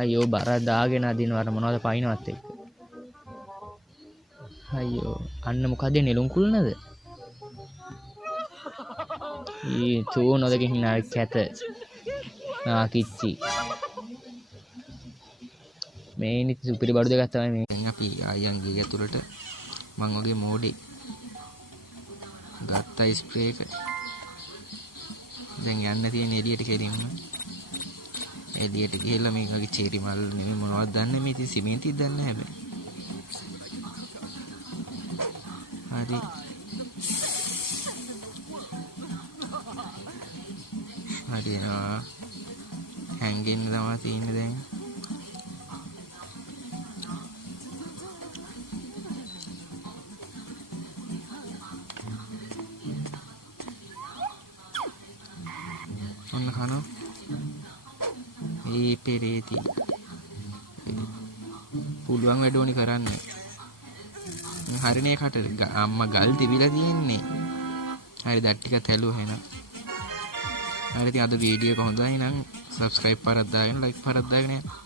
අයියෝ බර දාගෙන අදිනවර මොනවද පයින්නවත් එක්ක. අයියෝ අන්න මොකද නෙළුම් කුල්නද? ඊ තෝ නොදකින් හිනා කැත. කිච්චි. මේ නිත් සුපිරි බඩු දෙකක් තමයි මේ. දැන් අපි ආයන් ගිය ඇතුළට මං වගේ මෝඩේ ගත්තා ස්ප්‍රේ එක. දැන් යන්න තියෙන එළියට කෙලින්ම. එළියට ගිහලා මේකගේ චේරි මල් නෙමෙයි මොනවද දන්නේ මේ ඉතින් සිමෙන්තියක් දන්නේ හැබැයි. හරි. හරිනවා. හැංගෙන්න තමයි තියෙන්නේ දැන්. ඔන්න කනවා. මේ පෙරේති. පුළුවන් වැඩෝනි කරන්න. හරිනේ කට අම්මා ගල් තිබිලා තියෙන්නේ. හරි දැන් ටික තැලුවා එහෙනම්. හරි ඉතින් අද වීඩියෝ එක හොඳයි නම් subscribe පාරක් දාගෙන like පාරක් දාගෙන යන්න.